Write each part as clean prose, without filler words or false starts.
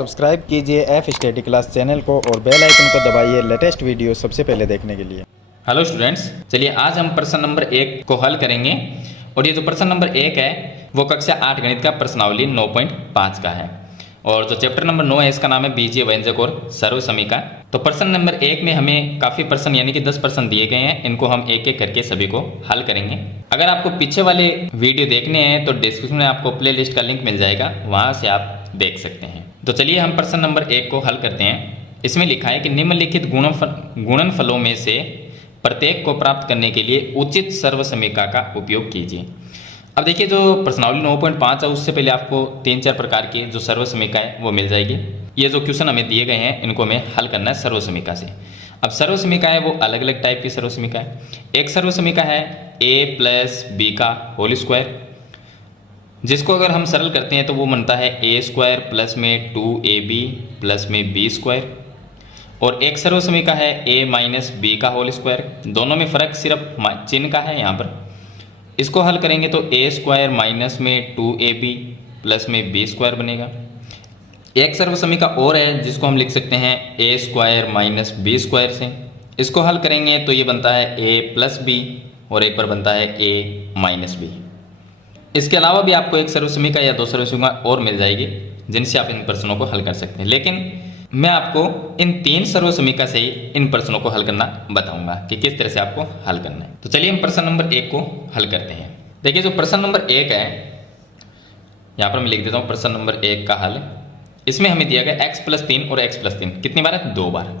Subscribe कीजिए F study class channel को और बेल आइकन को दबाइए लेटेस्ट वीडियो सबसे पहले देखने के लिए। हेलो स्टूडेंट्स, चलिए आज हम प्रश्न नंबर 1 को हल करेंगे। और ये जो प्रश्न नंबर 1 है वो कक्षा 8 गणित का प्रश्नावली 9.5 का है। और जो चैप्टर नंबर 9 है इसका नाम है बीजीय व्यंजक और सर्वसमीका। तो प्रश्न नंबर 1 में हमें काफ़ी प्रश्न यानी कि 10 प्रश्न दिए गए हैं। इनको हम एक एक करके सभी को हल करेंगे। अगर आपको पीछे वाले वीडियो देखने हैं तो डिस्क्रिप्शन में आपको प्ले लिस्ट का लिंक मिल जाएगा, वहाँ से आप देख सकते हैं। तो चलिए हम प्रश्न नंबर 1 को हल करते हैं। इसमें लिखा है कि निम्नलिखित गुणनफलों में से प्रत्येक को प्राप्त करने के लिए उचित सर्वसमीका का उपयोग कीजिए। अब देखिए, जो प्रश्नावली 9.5 है उससे पहले आपको 3-4 प्रकार की जो सर्वसमीका है वो मिल जाएगी। ये जो क्वेश्चन हमें दिए गए हैं इनको हमें हल करना है सर्वसमीका से। अब सर्वसमीका है वो अलग अलग टाइप की सर्वसमीका है। एक सर्वसमीका है a + b का होल स्क्वायर, जिसको अगर हम सरल करते हैं तो वो बनता है a² प्लस में 2ab प्लस में b²। और एक सर्वसमीका है a - b का होल स्क्वायर। दोनों में फ़र्क सिर्फ चिन्ह का है यहाँ पर। इसको हल करेंगे तो a² माइनस में 2ab प्लस में b² बनेगा। एक सर्वसमीका और है जिसको हम लिख सकते हैं a² माइनस b² से। इसको हल करेंगे तो ये बनता है a + b और एक पर बनता है a - b। इसके अलावा भी आपको एक सर्वसमीका या 2 सर्वसमीका और मिल जाएगी जिनसे आप इन प्रश्नों को हल कर सकते हैं। लेकिन मैं आपको इन 3 सर्वसमीका से ही इन प्रश्नों को हल करना बताऊंगा कि किस तरह से आपको हल करना है। तो चलिए हम प्रश्न नंबर 1 को हल करते हैं। देखिए, जो प्रश्न नंबर 1 है यहाँ पर मैं लिख देता हूँ प्रश्न नंबर 1 का हल। इसमें हमें दिया गया x + 3 और x + 3 कितनी बार है? 2 बार।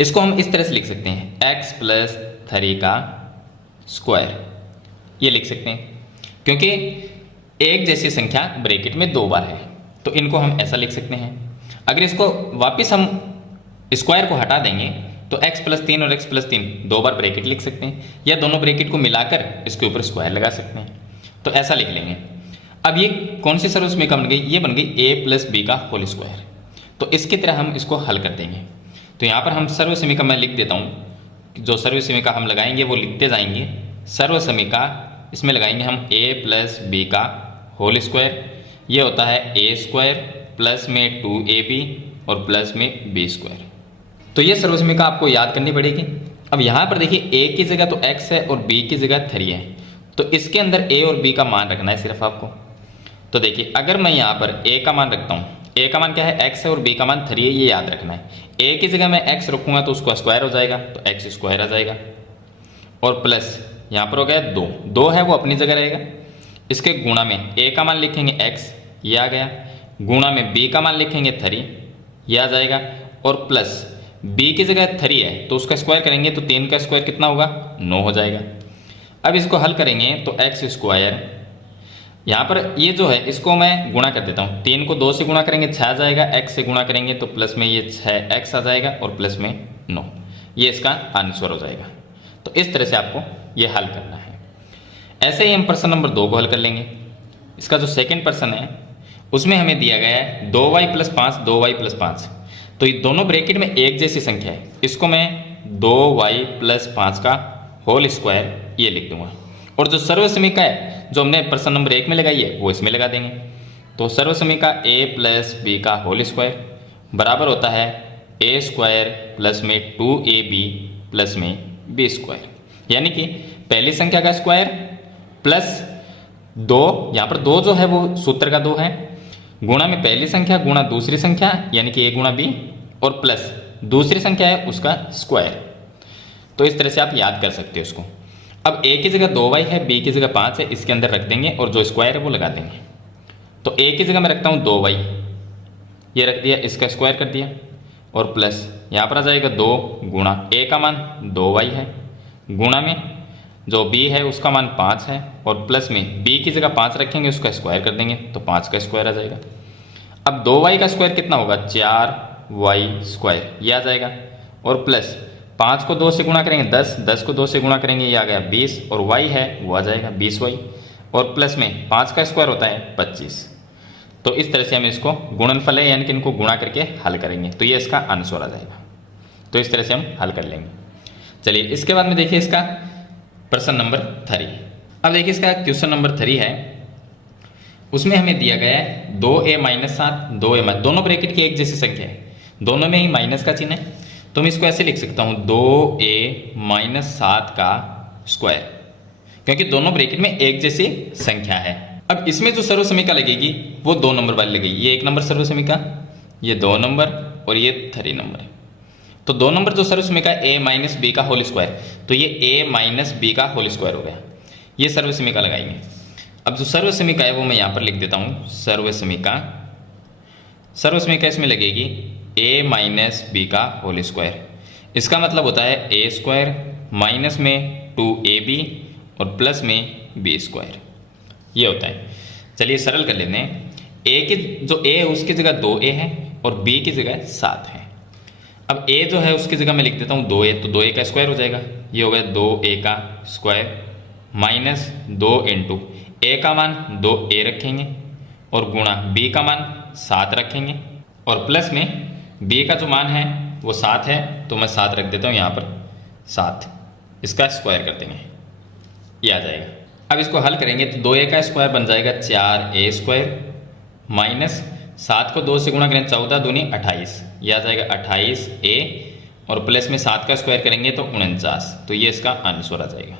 इसको हम इस तरह से लिख सकते हैं x + 3 का स्क्वायर, ये लिख सकते हैं क्योंकि एक जैसी संख्या ब्रैकेट में 2 बार है तो इनको हम ऐसा लिख सकते हैं। अगर इसको वापस हम स्क्वायर को हटा देंगे तो x + 3 और x + 3 2 बार ब्रैकेट लिख सकते हैं, या दोनों ब्रैकेट को मिलाकर इसके ऊपर स्क्वायर लगा सकते हैं। तो ऐसा लिख लेंगे। अब ये कौन सी सर्वसमीका बन गई? ये बन गई a + b का होल स्क्वायर। तो इसकी तरह हम इसको हल कर देंगे। तो यहाँ पर हम सर्वसमीका मैं लिख देता हूँ। जो सर्वसमीका हम लगाएंगे वो लिखते जाएंगे। सर्वसमीका इसमें लगाएंगे हम a + b का होल स्क्वायर, ये होता है a² प्लस में 2ab और प्लस में b²। तो ये सर्वसमीका आपको याद करनी पड़ेगी। अब यहाँ पर देखिए, a की जगह तो x है और b की जगह 3 है, तो इसके अंदर a और b का मान रखना है सिर्फ आपको। तो देखिए, अगर मैं यहाँ पर a का मान रखता हूँ, a का मान क्या है? x है और b का मान 3 है, ये याद रखना है। a की जगह मैं x रखूँगा तो उसका स्क्वायर हो जाएगा, तो x² आ जाएगा। और प्लस यहाँ पर हो गया 2 है वो अपनी जगह रहेगा। इसके गुणा में a का मान लिखेंगे x, ये आ गया। गुणा में b का मान लिखेंगे 3, ये आ जाएगा। और प्लस b की जगह 3 है तो उसका स्क्वायर करेंगे तो 3 का स्क्वायर कितना होगा? 9 हो जाएगा। अब इसको हल करेंगे तो x², यहाँ पर ये जो है इसको मैं गुणा कर देता हूँ। 3 को 2 से गुणा करेंगे 6 आ जाएगा, x से गुणा करेंगे तो प्लस में ये 6x आ जाएगा और प्लस में 9, ये इसका आंसर हो जाएगा। तो इस तरह से आपको ये हल करना है। ऐसे ही हम प्रश्न नंबर 2 को हल कर लेंगे। इसका जो सेकंड प्रश्न है उसमें हमें दिया गया है 2y + 5 2y + 5। तो ये दोनों ब्रैकेट में एक जैसी संख्या है, इसको मैं 2y + 5 का होल स्क्वायर ये लिख दूंगा। और जो सर्वसमीका है जो हमने प्रश्न नंबर 1 में लगाई है वो इसमें लगा देंगे। तो सर्वसमीका a + b का होल स्क्वायर बराबर होता है a² प्लस में 2ab प्लस में b², यानी कि पहली संख्या का स्क्वायर प्लस 2, यहाँ पर 2 जो है वो सूत्र का 2 है, गुणा में पहली संख्या गुणा दूसरी संख्या यानी कि a × b, और प्लस दूसरी संख्या है उसका स्क्वायर। तो इस तरह से आप याद कर सकते हो इसको। अब a की जगह 2y है, b की जगह 5 है, इसके अंदर रख देंगे और जो स्क्वायर है वो लगा देंगे। तो a की जगह मैं रखता हूँ 2y, ये रख दिया, इसका स्क्वायर कर दिया। और प्लस यहाँ पर आ जाएगा 2 गुणा a का मान 2y है, गुणा में जो b है उसका मान 5 है, और प्लस में b की जगह 5 रखेंगे उसका स्क्वायर कर देंगे तो 5 का स्क्वायर आ जाएगा। अब 2y का स्क्वायर कितना होगा? 4y², ये आ जाएगा। और प्लस 5 को 2 से गुणा करेंगे 10, 10 को 2 से गुणा करेंगे ये आ गया 20, और y है वो आ जाएगा 20y। और प्लस में 5 का स्क्वायर होता है 25। तो इस तरह से हम इसको गुणनफल है यानी कि इनको गुणा करके हल करेंगे तो ये इसका आंसर आ जाएगा। तो इस तरह से हम हल कर लेंगे। चलिए, इसके बाद में देखिए इसका प्रश्न नंबर 3। अब देखिए इसका क्वेश्चन नंबर 3 है। उसमें हमें दिया गया है 2a माइनस 7, 2a दोनों ब्रैकेट की एक जैसी संख्या है, दोनों में ही माइनस का चिन्ह है, तो मैं इसको ऐसे लिख सकता हूँ 2a माइनस 7 का स्क्वायर, क्योंकि दोनों ब्रैकेट में एक जैसी संख्या है। अब इसमें जो सर्वसमीका लगेगी वो 2 नंबर वाली लगेगी, ये 1 नंबर सर्वसमीका, ये 2 नंबर और ये 3 नंबर। तो 2 नंबर जो सर्वसमीका a माइनस बी का होल स्क्वायर, तो ये a माइनस बी का होल स्क्वायर हो गया, ये सर्वसमीका लगाएंगे। अब जो सर्वसमीका है वो मैं यहाँ पर लिख देता हूँ, सर्वसमीका इसमें लगेगी a माइनस बी का होल स्क्वायर। इसका मतलब होता है a स्क्वायर माइनस में 2ab और प्लस में b स्क्वायर, ये होता है। चलिए सरल कर लेते हैं। a की जो a है उसकी जगह 2a है और b की जगह 7 है। अब a जो है उसकी जगह मैं लिख देता हूँ 2a, तो 2a का स्क्वायर हो जाएगा, ये हो गया 2a का स्क्वायर माइनस 2 इंटू a का मान 2a रखेंगे और गुणा b का मान 7 रखेंगे और प्लस में b का जो मान है वो 7 है, तो मैं 7 रख देता हूँ यहाँ पर 7, इसका स्क्वायर कर देंगे, ये आ जाएगा। अब इसको हल करेंगे तो 2a का स्क्वायर बन जाएगा 4a स्क्वायर माइनस 7 को 2 से गुणा करें 14 दूनी 28, ये आ जाएगा 28a और प्लस में 7 का स्क्वायर करेंगे तो 49, तो ये इसका आंसर आ जाएगा।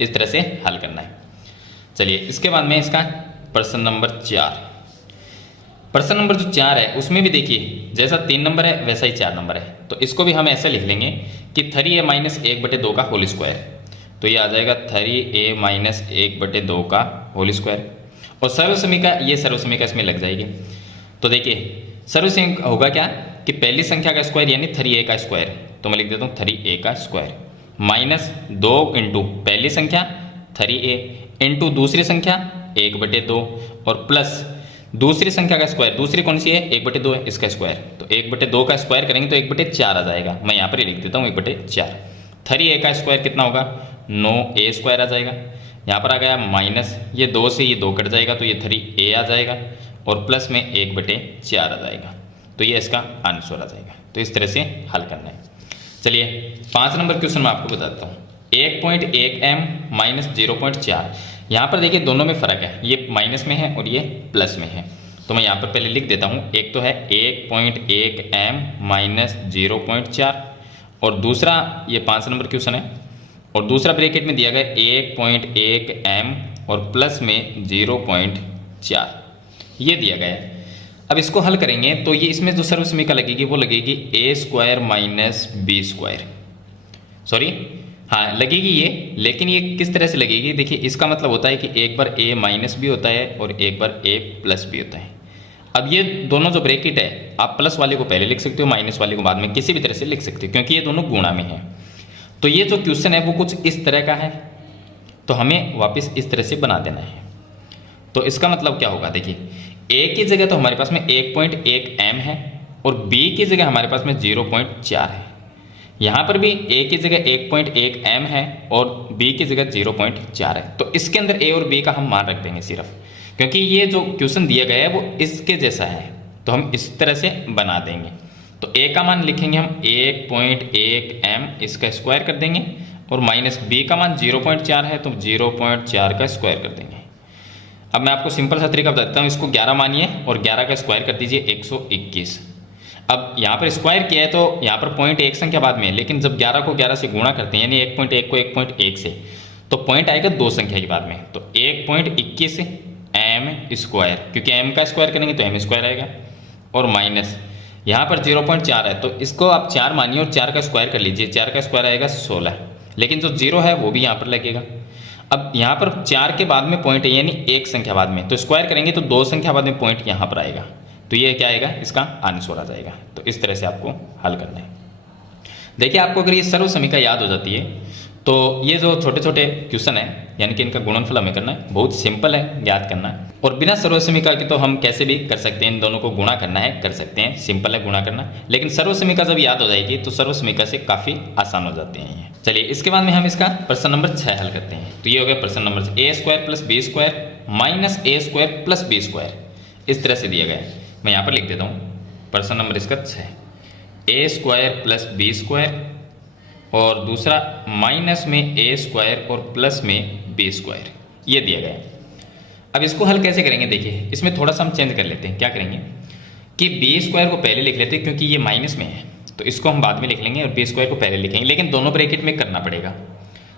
इस तरह से हल करना है। चलिए इसके बाद में इसका प्रश्न नंबर 4, प्रश्न नंबर जो 4 है उसमें भी देखिए जैसा 3 नंबर है वैसा ही 4 नंबर है, तो इसको भी हम ऐसे लिख लेंगे कि 3a माइनस 1/2 का होल स्क्वायर, तो ये आ जाएगा 3a माइनस 1/2 का होल स्क्वायर और सर्वसमीका, ये सर्वसमीका इसमें लग जाएगी। तो देखिए सर्वसमीका होगा क्या कि पहली संख्या का स्क्वायर यानी 3a का स्क्वायर, तो मैं लिख देता हूँ 3a का स्क्वायर माइनस 2 इंटू पहली संख्या 3a इंटू दूसरी संख्या 1/2 और प्लस दूसरी संख्या का स्क्वायर, दूसरी कौन सी है 1/2 है, इसका स्क्वायर, तो 1/2 का स्क्वायर करेंगे तो 1/4 आ जाएगा। मैं यहाँ पर ही लिख देता हूँ 1/4। 3a का स्क्वायर कितना होगा 9a स्क्वायर आ जाएगा, यहाँ पर आ गया माइनस, ये 2 से ये 2 कट जाएगा तो ये 3a आ जाएगा और प्लस में 1/4 आ जाएगा, तो ये इसका आंसर आ जाएगा। तो इस तरह से हल करना है। चलिए 5 नंबर क्वेश्चन मैं आपको बताता हूँ। 1.1m माइनस 0.4, यहाँ पर देखिए दोनों में फ़र्क है, ये माइनस में है और ये प्लस में है, तो मैं यहाँ पर पहले लिख देता हूँ। एक तो है 1.1m माइनस 0.4 और दूसरा ये 5 नंबर क्वेश्चन है और दूसरा ब्रैकेट में दिया गया 1.1m और प्लस में 0.4, ये दिया गया है। अब इसको हल करेंगे तो ये इसमें जो सर्वसमीका लगेगी वो लगेगी a square minus B square, sorry हाँ लगेगी ये, लेकिन ये किस तरह से लगेगी देखिए, इसका मतलब होता है कि एक बार a माइनस भी होता है और एक बार a प्लस भी होता है। अब ये दोनों जो ब्रैकेट है आप प्लस वाले को पहले लिख सकते हो, माइनस वाले को बाद में, किसी भी तरह से लिख सकते हो क्योंकि ये दोनों गुणा में है। तो ये जो क्वेश्चन है वो कुछ इस तरह का है, तो हमें वापस इस तरह से बना देना है। तो इसका मतलब क्या होगा देखिए, a की जगह तो हमारे पास में 1.1m है और b की जगह हमारे पास में 0.4 है। यहाँ पर भी a की जगह 1.1m है और b की जगह 0.4 है, तो इसके अंदर a और b का हम मान रख देंगे सिर्फ, क्योंकि ये जो क्वेश्चन दिया गया है वो इसके जैसा है, तो हम इस तरह से बना देंगे। तो a का मान लिखेंगे हम 1.1m, इसका स्क्वायर कर देंगे और माइनस b का मान 0.4 है तो 0.4 का स्क्वायर कर देंगे। अब मैं आपको सिंपल सा तरीका बताता हूँ, इसको 11 मानिए और 11 का स्क्वायर कर दीजिए 121। अब यहाँ पर स्क्वायर किया है तो यहाँ पर पॉइंट एक संख्या बाद में है, लेकिन जब 11 को 11 से गुणा करते हैं यानी 1.1 को 1.1 से, तो पॉइंट आएगा 2 संख्या के बाद में, तो 1.21 m स्क्वायर, क्योंकि m का स्क्वायर करेंगे तो m स्क्वायर आएगा और माइनस यहाँ पर 0.4 है तो इसको आप 4 मानिए और 4 का स्क्वायर कर लीजिए, 4 का स्क्वायर आएगा 16, लेकिन जो 0 है वो भी यहाँ पर लगेगा। अब यहाँ पर 4 के बाद में पॉइंट है यानी एक संख्या बाद में, तो स्क्वायर करेंगे तो 2 संख्या बाद में पॉइंट यहाँ पर आएगा, तो ये क्या आएगा इसका आंसर आ जाएगा। तो इस तरह से आपको हल करना है। देखिए आपको अगर ये सर्वसमीका याद हो जाती है तो ये जो छोटे छोटे क्वेश्चन है यानी कि इनका गुणनफल हमें करना है, बहुत सिंपल है याद करना, और बिना सर्वसमीका के तो हम कैसे भी कर सकते हैं, इन दोनों को गुणा करना है कर सकते हैं, सिंपल है गुणा करना, लेकिन सर्वसमीका जब याद हो जाएगी तो सर्वसमीका से काफ़ी आसान हो जाते हैं ये। चलिए इसके बाद में हम इसका प्रश्न नंबर 6 हल करते हैं। तो ये हो गया प्रश्न number 6, a square plus B square minus a square plus B square, इस तरह से दिया गया है। मैं यहाँ पर लिख देता हूँ प्रश्न नंबर इसका 6, a square plus B square और दूसरा माइनस में a स्क्वायर और प्लस में b स्क्वायर, ये दिया गया है। अब इसको हल कैसे करेंगे, देखिए इसमें थोड़ा सा हम चेंज कर लेते हैं। क्या करेंगे कि बी स्क्वायर को पहले लिख लेते हैं, क्योंकि ये माइनस में है तो इसको हम बाद में लिख लेंगे और बी स्क्वायर को पहले लिखेंगे, लेकिन दोनों ब्रैकेट में करना पड़ेगा।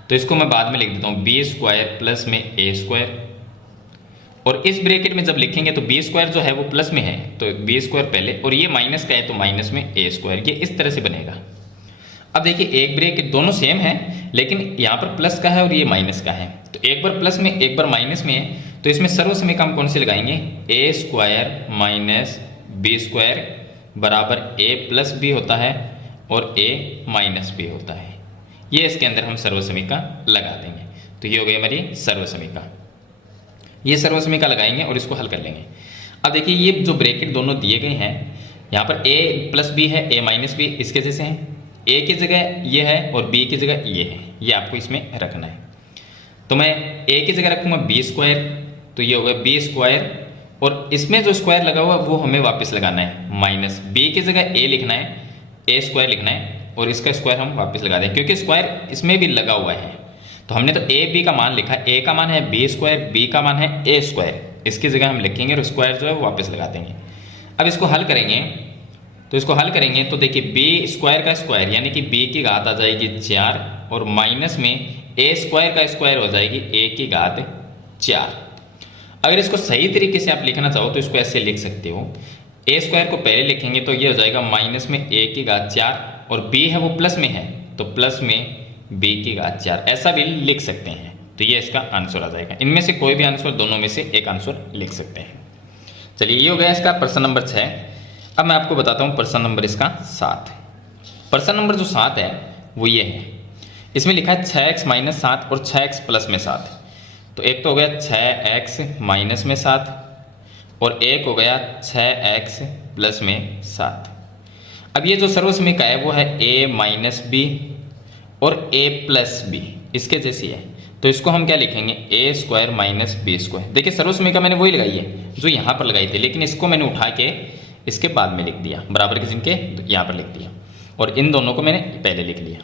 तो इसको मैं बाद में लिख देता हूँ बी स्क्वायर प्लस में ए स्क्वायर, और इस ब्रैकेट में जब लिखेंगे तो बी स्क्वायर जो है वो प्लस में है तो बी स्क्वायर पहले, और ये माइनस का है तो माइनस में ए स्क्वायर, ये इस तरह से बनेगा। अब देखिए एक ब्रैकेट दोनों सेम है, लेकिन यहाँ पर प्लस का है और ये माइनस का है, तो एक बार प्लस में एक बार माइनस में है, तो इसमें सर्वसमीका हम कौन से लगाएंगे, ए स्क्वायर माइनस बी स्क्वायर बराबर ए प्लस बी होता है और ए माइनस बी होता है। ये इसके अंदर हम सर्वसमीका लगा देंगे, तो ये हो गई हमारी सर्वसमीका। ये सर्वसमीका लगाएंगे और इसको हल कर लेंगे। अब देखिए ये जो ब्रैकेट दोनों दिए गए हैं, यहाँ पर ए प्लस बी है, ए माइनस बी इसके जैसे हैं, ए की जगह ये है और बी की जगह ये है, ये आपको इसमें रखना है। तो मैं ए की जगह रखूँगा बी स्क्वायर, तो ये होगा बी स्क्वायर, और इसमें जो स्क्वायर लगा हुआ है वो हमें वापस लगाना है, माइनस बी की जगह ए लिखना है, ए स्क्वायर लिखना है, और इसका स्क्वायर हम वापस लगा दें, क्योंकि स्क्वायर इसमें भी लगा हुआ है। तो हमने तो ए बी का मान लिखा, ए का मान है बी स्क्वायर, बी का मान है ए स्क्वायर, इसकी जगह हम लिखेंगे और स्क्वायर जो है वो वापस लगा देंगे। अब इसको हल करेंगे, तो इसको हल करेंगे तो देखिए बी स्क्वायर का स्क्वायर यानी कि बी की घात आ जाएगी 4, और माइनस में ए स्क्वायर का स्क्वायर हो जाएगी ए की घात 4। अगर इसको सही तरीके से आप लिखना चाहो तो इसको ऐसे लिख सकते हो, ए स्क्वायर को पहले लिखेंगे तो ये हो जाएगा माइनस में ए की घात 4, और बी है वो प्लस में है तो प्लस में बी की घात 4, ऐसा भी लिख सकते हैं। तो ये इसका आंसर आ जाएगा। इनमें से कोई भी आंसर, दोनों में से एक आंसर लिख सकते हैं। चलिए ये हो गया इसका प्रश्न नंबर 6। अब मैं आपको बताता हूँ प्रश्न नंबर इसका 7। प्रश्न नंबर जो 7 है वो ये है, इसमें लिखा है 6x माइनस 7 और 6x प्लस में 7। तो एक तो हो गया 6x माइनस में 7 और एक हो गया 6x प्लस में 7। अब ये जो सर्वसमीका है वो है a माइनस बी और a प्लस बी, इसके जैसी है। तो इसको हम क्या लिखेंगे, ए स्क्वायर माइनस बी स्क्वायर। देखिए सर्वसमीका मैंने वही लगाई है जो यहाँ पर लगाई थी, लेकिन इसको मैंने उठा के इसके बाद में लिख दिया, बराबर के चिन्ह के यहाँ पर लिख दिया, और इन दोनों को मैंने पहले लिख लिया।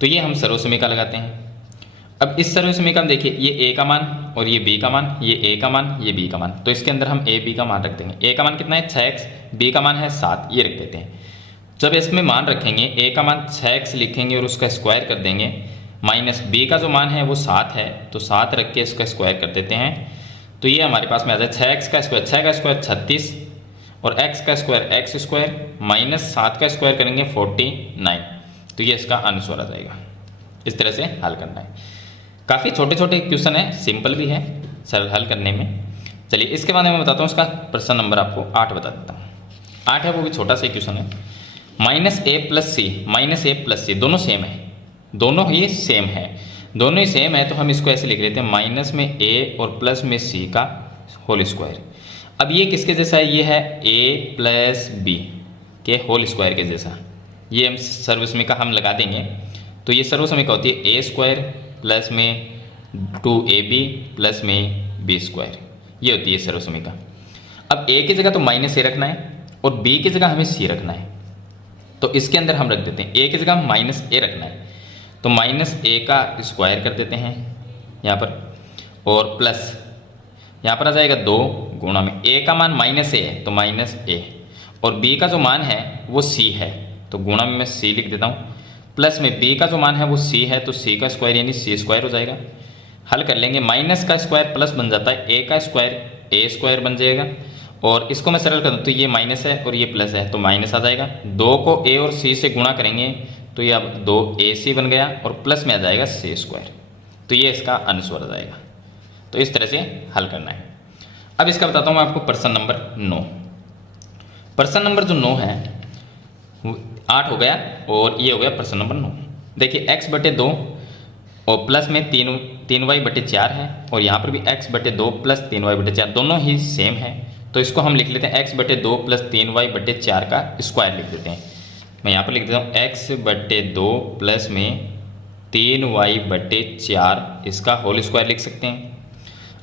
तो ये हम सर्वसमीका लगाते हैं। अब इस सर्वसमीका में देखिए ये ए का मान और ये बी का मान, ये ए का मान, ये बी का मान, तो इसके अंदर हम ए बी का मान रख देंगे। ए का मान कितना है 6x, बी का मान है 7, ये रख देते हैं। जब इसमें मान रखेंगे, ए का मान 6x लिखेंगे और उसका स्क्वायर कर देंगे, माइनस बी का जो मान है वो 7 है तो 7 रख के इसका स्क्वायर कर देते हैं। तो ये हमारे पास में आ जाए 6x का स्क्वायर, 6 का स्क्वायर 36 और x का स्क्वायर x स्क्वायर माइनस 7 का स्क्वायर करेंगे 49। तो ये इसका आंसर आ जाएगा। इस तरह से हल करना है। काफ़ी छोटे छोटे क्वेश्चन है, सिंपल भी है सरल हल करने में। चलिए इसके बाद मैं बताता हूँ इसका प्रश्न नंबर आपको 8 बता देता हूँ। 8 है वो भी छोटा सा क्वेश्चन है। माइनस ए प्लस सी, माइनस ए प्लस सी दोनों सेम है, दोनों ही सेम है, दोनों ही सेम है। तो हम इसको ऐसे लिख लेते हैं माइनस में ए और प्लस में सी का होल स्क्वायर। अब ये किसके जैसा है, ये है ए प्लस बी के होल स्क्वायर के जैसा। ये हम सर्वसमीका हम लगा देंगे। तो ये सर्वसमीका होती है ए स्क्वायर प्लस में 2ab प्लस में बी स्क्वायर, ये होती है सर्वसमीका। अब ए की जगह तो माइनस ए रखना है और बी की जगह हमें सी रखना है। तो इसके अंदर हम रख देते हैं ए की जगह माइनस ए रखना है, तो माइनस ए का स्क्वायर कर देते हैं यहाँ पर, और प्लस यहाँ पर आ जाएगा 2 गुणा में ए का मान माइनस ए है तो माइनस ए, और बी का जो मान है वो सी है तो गुणा में मैं सी लिख देता हूँ, प्लस में बी का जो मान है वो सी है तो सी का स्क्वायर यानी सी स्क्वायर हो जाएगा। हल कर लेंगे, माइनस का स्क्वायर प्लस बन जाता है, ए का स्क्वायर ए स्क्वायर बन जाएगा, और इसको मैं सरल कर दूँ तो ये माइनस है और ये प्लस है तो माइनस आ जाएगा। 2 को ए और सी से गुणा करेंगे तो ये अब 2ac बन गया और प्लस में आ जाएगा सी स्क्वायर। तो ये इसका आंसर आ जाएगा। तो इस तरह से हल करना है। अब इसका बताता हूँ मैं आपको प्रश्न नंबर 9। प्रश्न नंबर जो 9 है 8 हो गया और ये हो गया प्रश्न नंबर 9। देखिए x/2 और प्लस में 3y/4 है, और यहाँ पर भी x/2 प्लस 3y/4 दोनों ही सेम है। तो इसको हम लिख लेते हैं x/2 प्लस 3y/4 का स्क्वायर लिख देते हैं। मैं यहाँ पर लिख देता हूँ x/2 प्लस में 3y/4 इसका होल स्क्वायर लिख सकते हैं।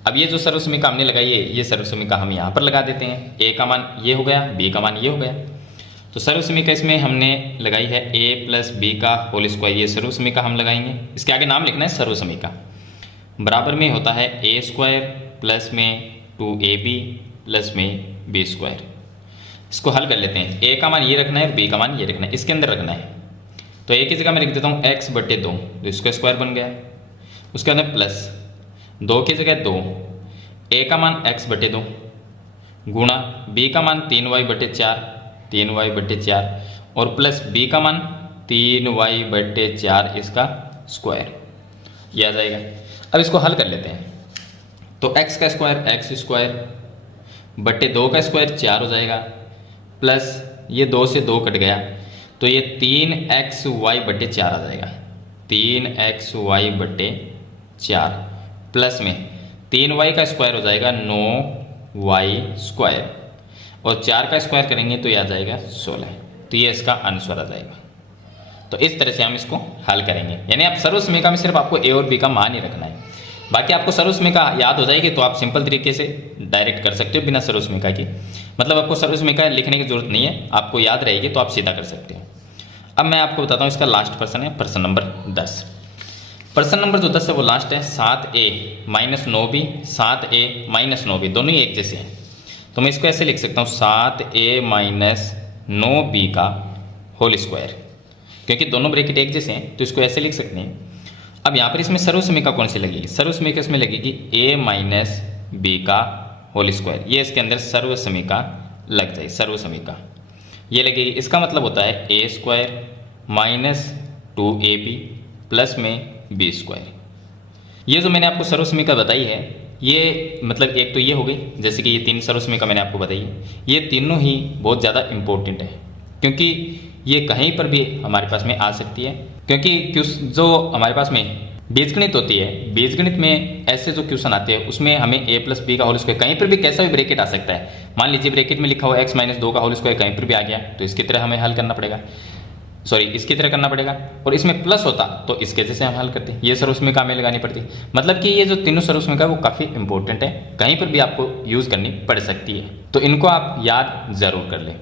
अब ये जो सर्वसमीका हमने लगाई है ये सर्वसमीका हम यहाँ पर लगा देते हैं। a का मान ये हो गया, b का मान ये हो गया। तो सर्वसमीका इसमें हमने लगाई है a प्लस बी का होल स्क्वायर, ये सर्वसमीका हम लगाएंगे। इसके आगे नाम लिखना है सर्वसमीका। बराबर में होता है a स्क्वायर प्लस में 2ab प्लस में b स्क्वायर। इसको हल कर लेते हैं। a का मान ये रखना है और b का मान ये रखना है, इसके अंदर रखना है। तो a की जगह मैं लिख देता हूँ x बटे 2, तो इसका स्क्वायर बन गया। उसके अंदर प्लस 2 की जगह 2, a का मान x बटे 2 गुणा b का मान 3y बटे 4, 3y बटे 4 और प्लस b का मान 3y बटे 4 इसका स्क्वायर, ये आ जाएगा। अब इसको हल कर लेते हैं। तो x का स्क्वायर x स्क्वायर बटे 2 का स्क्वायर 4 हो जाएगा, प्लस ये 2 से 2 कट गया तो ये 3xy बटे 4 आ जाएगा, 3xy बटे 4 प्लस में 3y का स्क्वायर हो जाएगा 9y स्क्वायर और 4 का स्क्वायर करेंगे तो ये आ जाएगा 16। तो ये इसका आंसर आ जाएगा। तो इस तरह से हम इसको हल करेंगे। यानी आप सर्वसमीका में सिर्फ आपको ए और बी का मान ही रखना है, बाकी आपको सर्वसमीका याद हो जाएगी तो आप सिंपल तरीके से डायरेक्ट कर सकते हो बिना सर्वसमीका की। मतलब आपको सर्वसमीका लिखने की जरूरत नहीं है, आपको याद रहेगी तो आप सीधा कर सकते हो। अब मैं आपको बताता हूँ इसका लास्ट प्रश्न है, प्रश्न नंबर 10। प्रश्न नंबर जो 10 है वो लास्ट है। 7a minus 9b, 7a minus 9b दोनों ही एक जैसे हैं, तो मैं इसको ऐसे लिख सकता हूँ 7a माइनस 9b का होल स्क्वायर, क्योंकि दोनों ब्रैकेट एक जैसे हैं तो इसको ऐसे लिख सकते हैं। अब यहाँ पर इसमें सर्वसमीका कौन सी लगेगी? सर्वसमीका इसमें लगेगी a माइनस b का होल स्क्वायर, ये इसके अंदर सर्वसमीका लग जाए। सर्वसमीका ये लगेगी, इसका मतलब होता है a square minus 2ab plus में b स्क्वायर। ये जो मैंने आपको सर्वसमीका बताई है, ये मतलब एक तो ये हो गई, जैसे कि ये 3 सर्वसमीका मैंने आपको बताई है, ये तीनों ही बहुत ज़्यादा इम्पोर्टेंट है क्योंकि ये कहीं पर भी हमारे पास में आ सकती है। क्योंकि जो हमारे पास में बीजगणित होती है, बीजगणित में ऐसे जो क्वेश्चन आते हैं उसमें हमें a प्लस बी का होल स्क्वायर, कहीं पर भी कैसा भी ब्रैकेट आ सकता है। मान लीजिए ब्रैकेट में लिखा हुआ x माइनस 2 का होल स्क्वायर कहीं पर भी आ गया तो इसकी तरह हमें हल करना पड़ेगा, सॉरी इसकी तरह करना पड़ेगा। और इसमें प्लस होता तो इसके जैसे हम हल करते, ये सर्वसमीका हमें लगानी पड़ती। मतलब कि ये जो तीनों सर्वसमीका वो काफ़ी इंपॉर्टेंट है, कहीं पर भी आपको यूज़ करनी पड़ सकती है, तो इनको आप याद ज़रूर कर लें।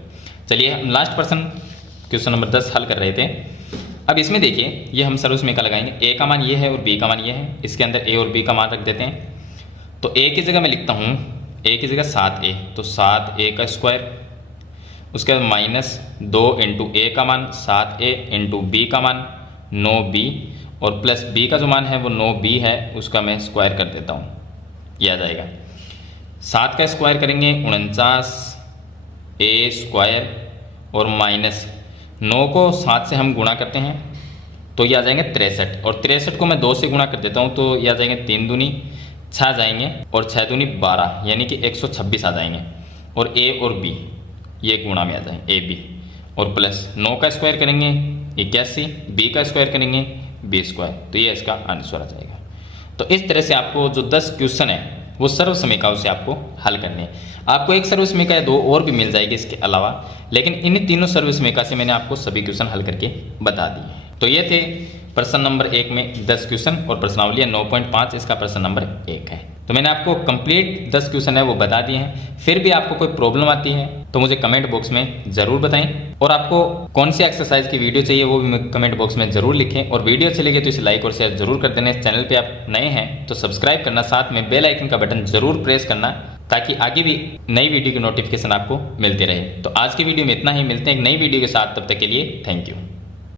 चलिए हम लास्ट क्वेश्चन नंबर 10 हल कर रहे थे। अब इसमें देखिए ये हम सर्वसमीका लगाएंगे, a का मान ये है और b का मान ये है, इसके अंदर a और b का मान रख देते हैं। तो a की जगह मैं लिखता हूँ, a की जगह 7a, तो 7a का स्क्वायर, उसके बाद माइनस 2 इंटू a का मान 7a इंटू b का मान 9b और प्लस b का जो मान है वो 9b है, उसका मैं स्क्वायर कर देता हूँ, यह आ जाएगा। 7 का स्क्वायर करेंगे 49a स्क्वायर और माइनस 9 को 7 से हम गुणा करते हैं तो ये आ जाएंगे 63 और 63 को मैं 2 से गुणा कर देता हूँ तो ये आ जाएंगे 3 दूनी 6 आ जाएंगे और 6 दूनी 12 यानी कि 126 आ जाएंगे। और a और b ये गुणा में आ जाएंगे a b और प्लस 9 का स्क्वायर करेंगे 81, b का स्क्वायर करेंगे b स्क्वायर, तो ये इसका आंसर आ जाएगा। तो इस तरह से आपको जो 10 क्वेश्चन है वो सर्वसमीकाओं से आपको हल करने हैं। आपको एक सर्वसमीका या 2 और भी मिल जाएगी इसके अलावा, लेकिन इन तीनों सर्वसमीका से मैंने आपको सभी क्वेश्चन हल करके बता दिए। तो ये थे प्रश्न नंबर 1 में 10 क्वेश्चन और प्रश्नावली 9.5 इसका प्रश्न नंबर 1 है। तो मैंने आपको कंप्लीट 10 क्वेश्चन है वो बता दिए हैं। फिर भी आपको कोई प्रॉब्लम आती है तो मुझे कमेंट बॉक्स में ज़रूर बताएं, और आपको कौन सी एक्सरसाइज की वीडियो चाहिए वो भी कमेंट बॉक्स में ज़रूर लिखें। और वीडियो अच्छी लगे तो इसे लाइक और शेयर जरूर कर देना। इस चैनल पर आप नए हैं तो सब्सक्राइब करना, साथ में बेल आइकन का बटन जरूर प्रेस करना ताकि आगे भी नई वीडियो की नोटिफिकेशन आपको मिलती रहे। तो आज की वीडियो में इतना ही, मिलते हैं एक नई वीडियो के साथ, तब तक के लिए थैंक यू।